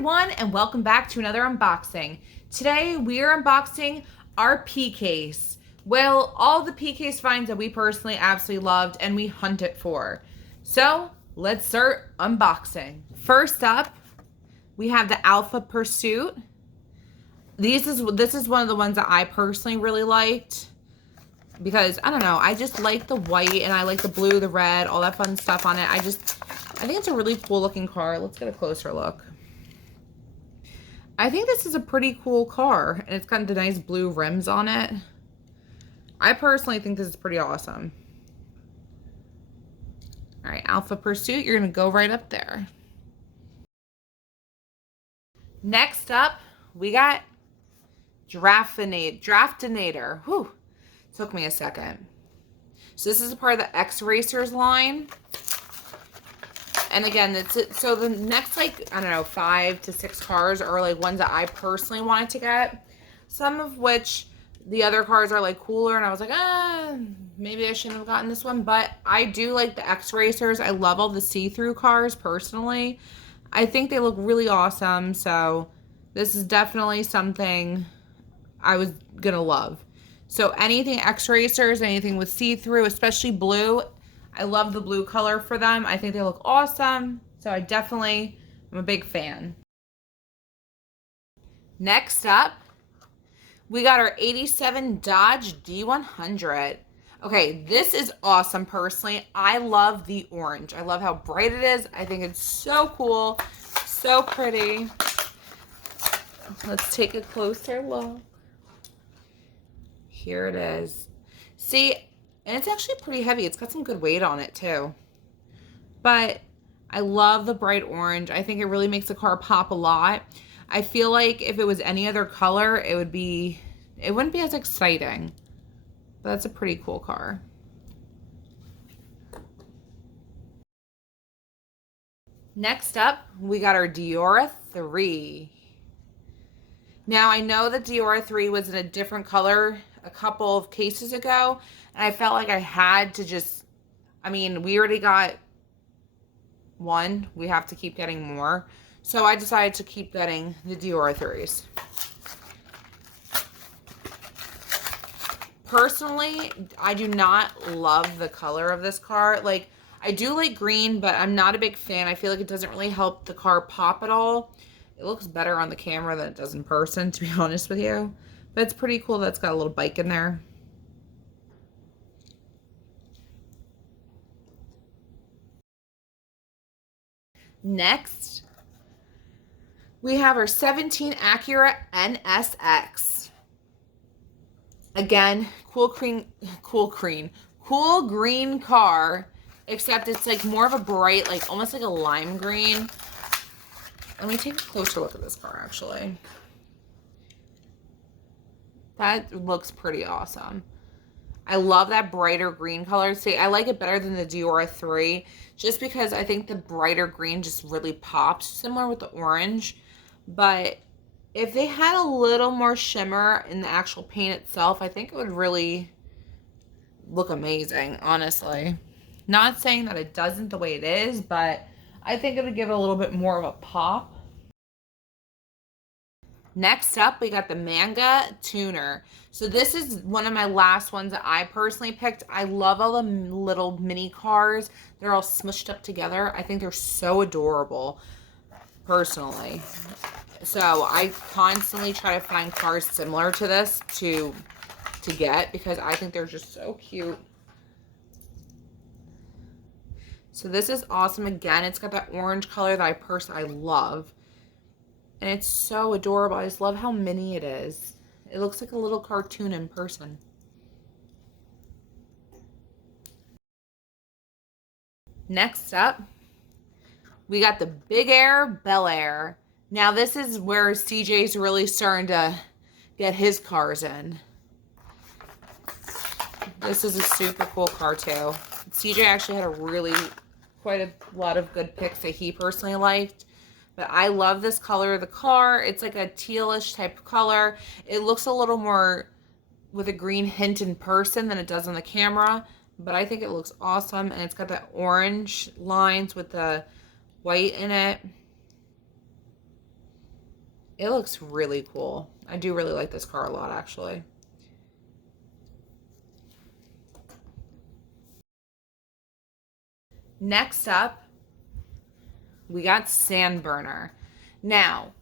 everyone, and welcome back to another unboxing. Today we are unboxing our P case. Well, all the P case finds that we personally absolutely loved and we hunted for. So let's start unboxing. First up, we have the Alpha Pursuit. This is one of the ones that I personally really liked because I don't know, I just like the white and I like the blue, the red, all that fun stuff on it. I think it's a really cool looking car. Let's get a closer look. I think this is a pretty cool car, and it's got the nice blue rims on it. I personally think this is pretty awesome. All right, Alpha Pursuit, you're gonna go right up there. Next up, we got Draftinator. Whew, took me a second. So this is a part of the X Racers line. And again, so the next, like, I don't know, 5 to 6 cars are like ones that I personally wanted to get. Some of which the other cars are like cooler, and I was like, maybe I shouldn't have gotten this one. But I do like the X Racers. I love all the see-through cars personally. I think they look really awesome. So this is definitely something I was gonna love. So anything X Racers, anything with see-through, especially blue. I love the blue color for them. I think they look awesome. So I definitely am a big fan. Next up, we got our 87 Dodge D100. Okay, this is awesome personally. I love the orange. I love how bright it is. I think it's so cool, so pretty. Let's take a closer look. Here it is. See, and it's actually pretty heavy. It's got some good weight on it too. But I love the bright orange. I think it really makes the car pop a lot. I feel like if it was any other color, it wouldn't be as exciting. But that's a pretty cool car. Next up, we got our Dororo 3. Now, I know that Dororo 3 was in a different color a couple of cases ago, and I felt like I had to just, I mean, we already got one. We have to keep getting more. So I decided to keep getting the Dororo 3s. Personally, I do not love the color of this car. Like, I do like green, but I'm not a big fan. I feel like it doesn't really help the car pop at all. It looks better on the camera than it does in person, to be honest with you. But it's pretty cool that it's got a little bike in there. Next, we have our 17 Acura NSX. Again, cool green car, except it's like more of a bright, like almost like a lime green. Let me take a closer look at this car, actually. That looks pretty awesome. I love that brighter green color. See, I like it better than the Dororo 3, just because I think the brighter green just really pops, similar with the orange. But if they had a little more shimmer in the actual paint itself, I think it would really look amazing, honestly. Not saying that it doesn't the way it is, but I think it would give it a little bit more of a pop. Next up, we got the Manga Tuner. So this is one of my last ones that I personally picked. I love all the little mini cars. They're all smushed up together. I think they're so adorable, personally. So I constantly try to find cars similar to this to get, because I think they're just so cute. So this is awesome. Again, it's got that orange color that I love. And it's so adorable. I just love how mini it is. It looks like a little cartoon in person. Next up, we got the Big Air Bel Air. Now this is where CJ's really starting to get his cars in. This is a super cool car too. CJ actually had quite a lot of good picks that he personally liked. But I love this color of the car. It's like a tealish type of color. It looks a little more with a green hint in person than it does on the camera. But I think it looks awesome. And it's got that orange lines with the white in it. It looks really cool. I do really like this car a lot, actually. Next up, we got Sandburner. Now,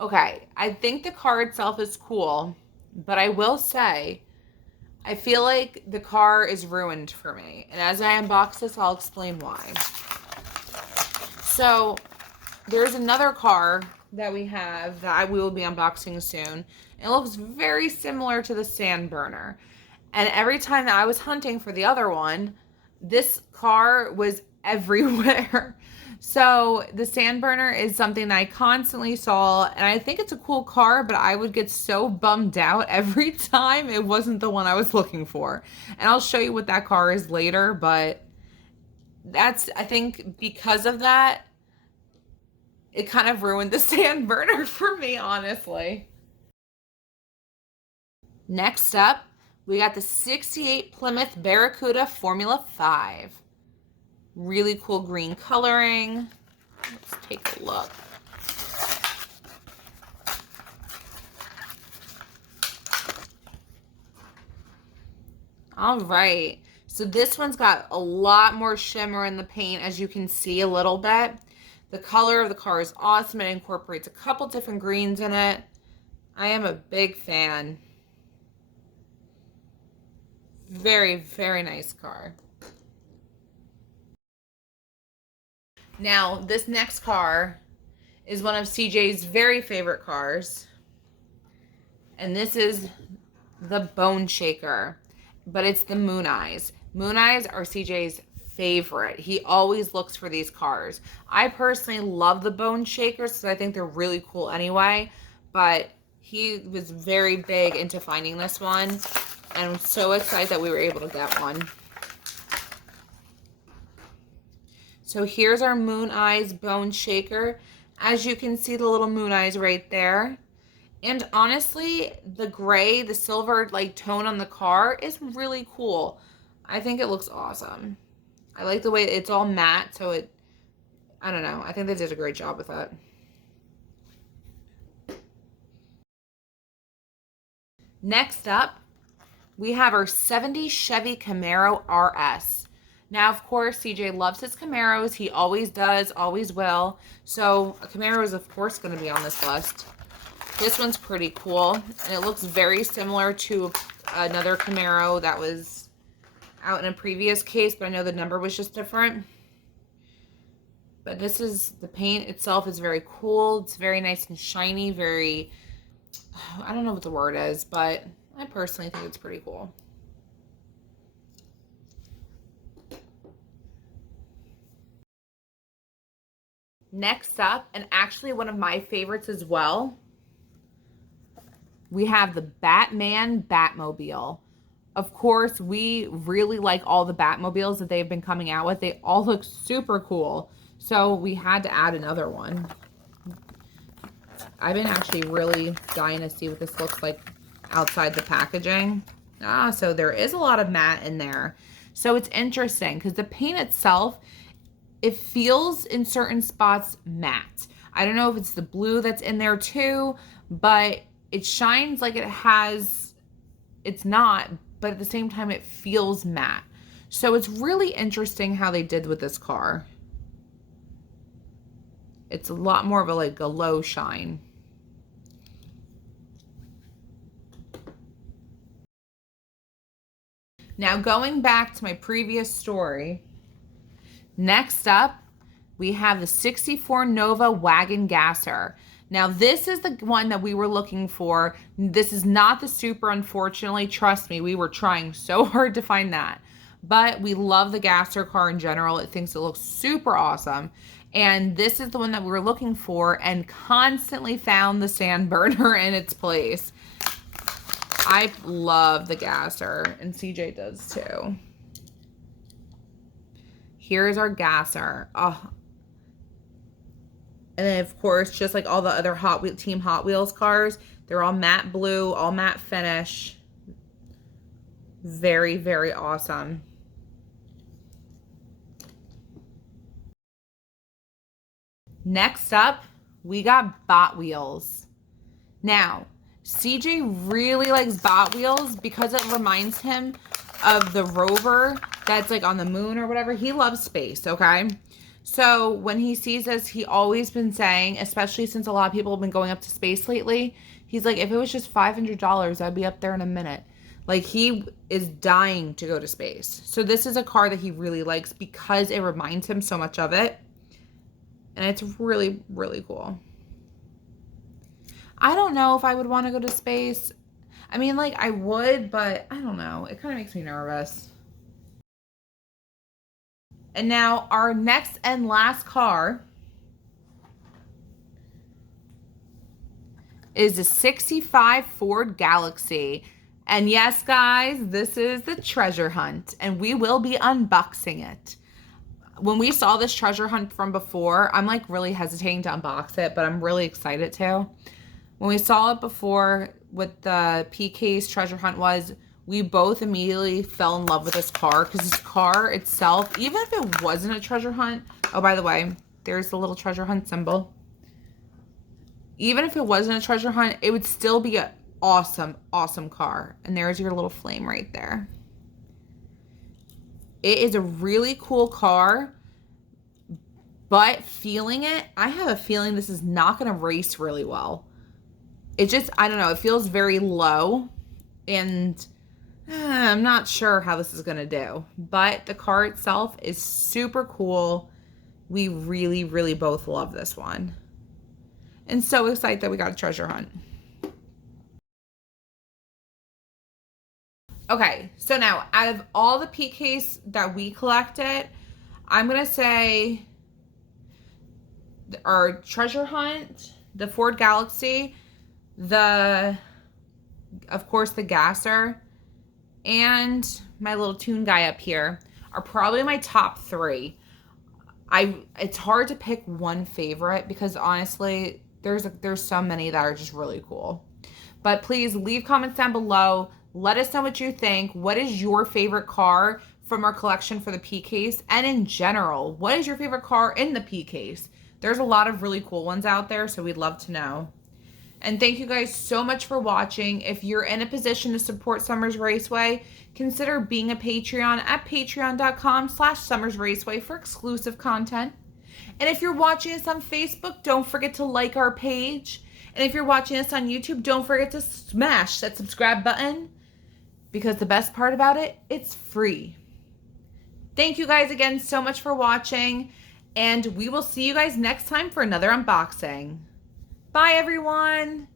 okay, I think the car itself is cool, but I will say, I feel like the car is ruined for me. And as I unbox this, I'll explain why. So, there's another car that we have that we will be unboxing soon. It looks very similar to the Sandburner. And every time that I was hunting for the other one, this car was everywhere. So the Sandburner is something that I constantly saw, and I think it's a cool car, but I would get so bummed out every time it wasn't the one I was looking for. And I'll show you what that car is later, but that's, I think because of that, it kind of ruined the Sandburner for me, honestly. Next up, we got the 68 Plymouth Barracuda Formula 5. Really cool green coloring. Let's take a look. All right. So this one's got a lot more shimmer in the paint, as you can see a little bit. The color of the car is awesome. It incorporates a couple different greens in it. I am a big fan. Very, very nice car. Now, this next car is one of CJ's very favorite cars. And this is the Bone Shaker, but it's the Moon Eyes. Moon Eyes are CJ's favorite. He always looks for these cars. I personally love the Bone Shakers because I think they're really cool anyway, but he was very big into finding this one, and I'm so excited that we were able to get one. So here's our Moon Eyes Bone Shaker. As you can see, the little moon eyes right there. And honestly, the gray, the silver like tone on the car is really cool. I think it looks awesome. I like the way it's all matte, so I don't know. I think they did a great job with that. Next up, we have our 70 Chevy Camaro RS. Now, of course, CJ loves his Camaros. He always does, always will. So a Camaro is, of course, going to be on this list. This one's pretty cool, and it looks very similar to another Camaro that was out in a previous case, but I know the number was just different. But this is, the paint itself is very cool. It's very nice and shiny, very, I don't know what the word is, but I personally think it's pretty cool. Next up, and actually one of my favorites as well, we have the Batman Batmobile. Of course, we really like all the Batmobiles that they've been coming out with. They all look super cool. So we had to add another one. I've been actually really dying to see what this looks like outside the packaging. So there is a lot of matte in there. So it's interesting because the paint itself, it feels in certain spots matte. I don't know if it's the blue that's in there too, but it shines like it has, it's not, but at the same time it feels matte. So it's really interesting how they did with this car. It's a lot more of a low shine. Now going back to my previous story, next up, we have the 64 Nova Wagon Gasser. Now, this is the one that we were looking for. This is not the Super, unfortunately. Trust me, we were trying so hard to find that. But we love the Gasser car in general. It thinks it looks super awesome. And this is the one that we were looking for and constantly found the Sandburner in its place. I love the Gasser, and CJ does too. Here's our Gasser. Oh. And then, of course, just like all the other Team Hot Wheels cars, they're all matte blue, all matte finish. Very, very awesome. Next up, we got bot wheels. Now, CJ really likes bot wheels because it reminds him of the rover that's like on the moon or whatever. He loves space, okay? So when he sees this, he always been saying, especially since a lot of people have been going up to space lately, he's like, if it was just $500, I'd be up there in a minute. Like, he is dying to go to space. So this is a car that he really likes because it reminds him so much of it. And it's really, really cool. I don't know if I would want to go to space. I mean, like, I would, but I don't know. It kind of makes me nervous. And now our next and last car is a 65 Ford Galaxy. And yes, guys, this is the treasure hunt, and we will be unboxing it. When we saw this treasure hunt from before, I'm like really hesitating to unbox it, but I'm really excited to. When we saw it before, what the PK's treasure hunt was, we both immediately fell in love with this car because this car itself, even if it wasn't a treasure hunt, oh, by the way, there's the little treasure hunt symbol. Even if it wasn't a treasure hunt, it would still be an awesome, awesome car. And there's your little flame right there. It is a really cool car, but feeling it, I have a feeling this is not going to race really well. It just, I don't know, it feels very low, and I'm not sure how this is going to do. But the car itself is super cool. We really, really both love this one. And so excited that we got a treasure hunt. Okay, so now out of all the PKs that we collected, I'm going to say our treasure hunt, the Ford Galaxy, of course, the Gasser, and my little tune guy up here are probably my top three. It's hard to pick one favorite because honestly, there's so many that are just really cool. But please leave comments down below. Let us know what you think. What is your favorite car from our collection for the PKs? And in general, what is your favorite car in the PKs? There's a lot of really cool ones out there, so we'd love to know. And thank you guys so much for watching. If you're in a position to support Summers Raceway, consider being a Patreon at patreon.com/Summers Raceway for exclusive content. And if you're watching us on Facebook, don't forget to like our page. And if you're watching us on YouTube, don't forget to smash that subscribe button, because the best part about it, it's free. Thank you guys again so much for watching, and we will see you guys next time for another unboxing. Bye, everyone.